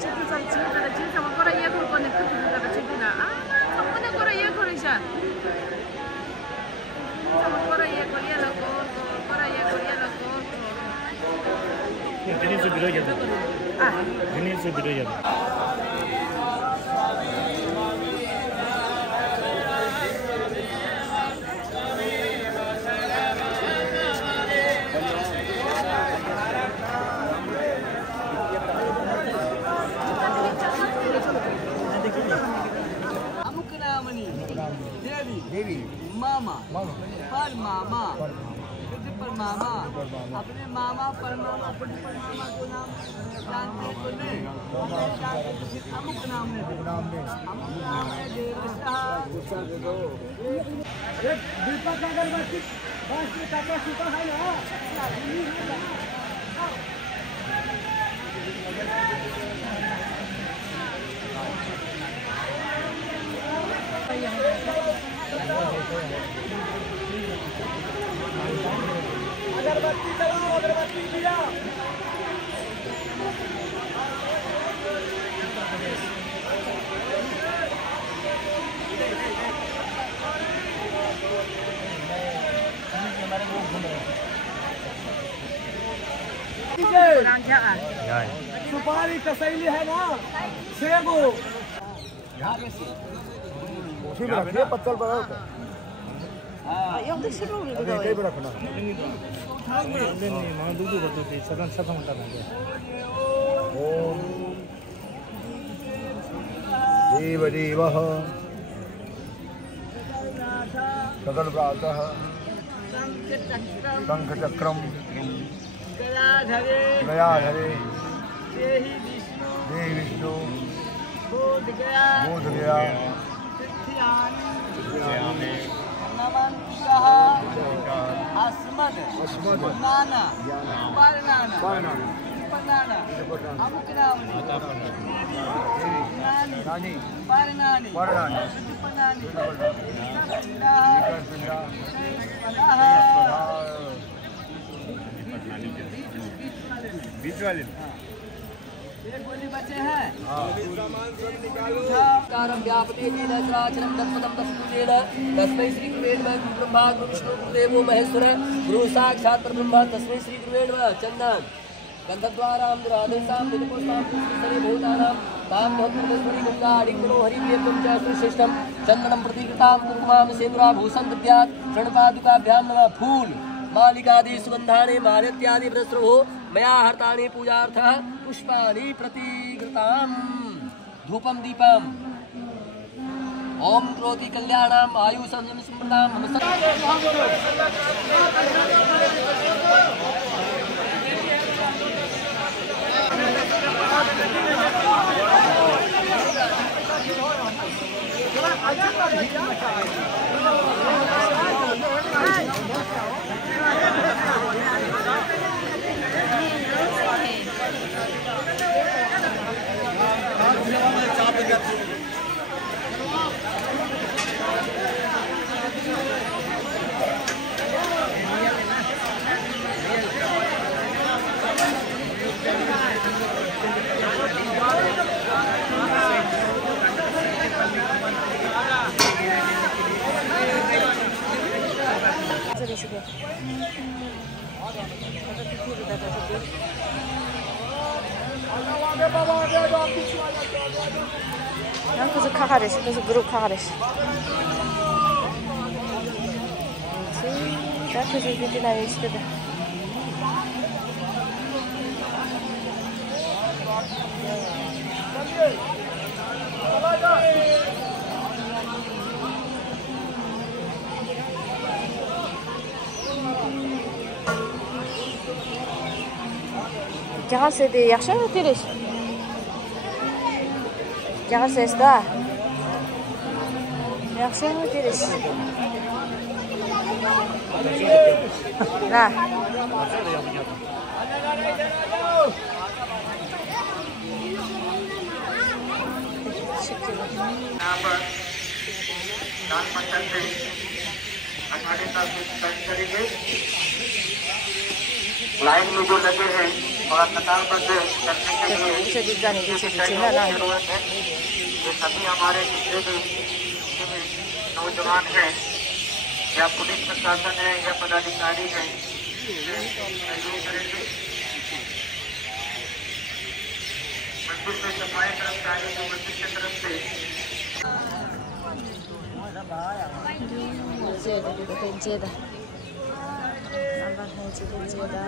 책임서 지금까지 진짜 막 거라 예고 거는 그때다가 책임나 아 저번에 거라 예고를 샷 진짜 막 거라 예고 예라고 거라 예고 예라고 Gini se biro jadi. 아 Gini se biro jadi. देवी मामा पर मामा पर मामा अपने मामा पर मामा पर मामा को नाम जानते तो नहीं अमुक नाम है दीपक अगरबत्ती बस काका सुता है ना अगरबत्ती चलाओ अगरबत्ती दिया सुपारी कसैली है ना सेबो पत्थर पर 영대 싫어 우리가 Ini mau dulu betul sih. Sedang mentah nanti. देव देवः सकलप्रातः शंखचक्रं गयाधरे देहि विष्णु बोधगया अस्मद नाना परनाना अमुक नानी परनानी बीच वाले एक गोली बचे हैं कारम व्यापते तेन चराचरं तत्पदं तस्मैतेन तस्मै श्री गुरुवे नमः ब्रह्मा विष्णु देवो महेश्वर गुरु साक्षात् परब्रह्म तस्मै श्री गुरुवे नमः चंदन गंधद्वारां दुराधर्षां निपुष्पां श्री भूतानां तां भक्तमेश्वरी गंगा अडिग्नो हरिप्रियं च सुश्रेष्ठं चंदनं प्रतिकृतां कुङ्कुमां सेन्द्राभूषं दद्यात् प्रणपादुकाभ्यां नमः फूल मालिकादि सुगंधानि माल्यत्यादि प्रस्रवो मया हर्तानि पूजार्थः पुष्पाणि प्रतिकृतां धूपं दीपं ओम करोति कल्याणम् आयु संजन स्मृतां 그래서 카가레시 그래서 그룹 카가레시 자 그래서 이제 나 있을 때 장아세대 약속을 드리시 장아세스다 약속을 드리시 나 लाइन में जो लगे हैं थोड़ा कतारबद्ध करने के लिए bisa digani di sini lah. जरूरत है। ये सभी हमारे जितने भी नौजवान हैं या पुलिस प्रशासन है या पदाधिकारी है सहयोग करेंगे। मंदिर में सफाई कर्मचारी जो मंदिर की तरफ से Jeda juga penjeda. Nambah penjeda.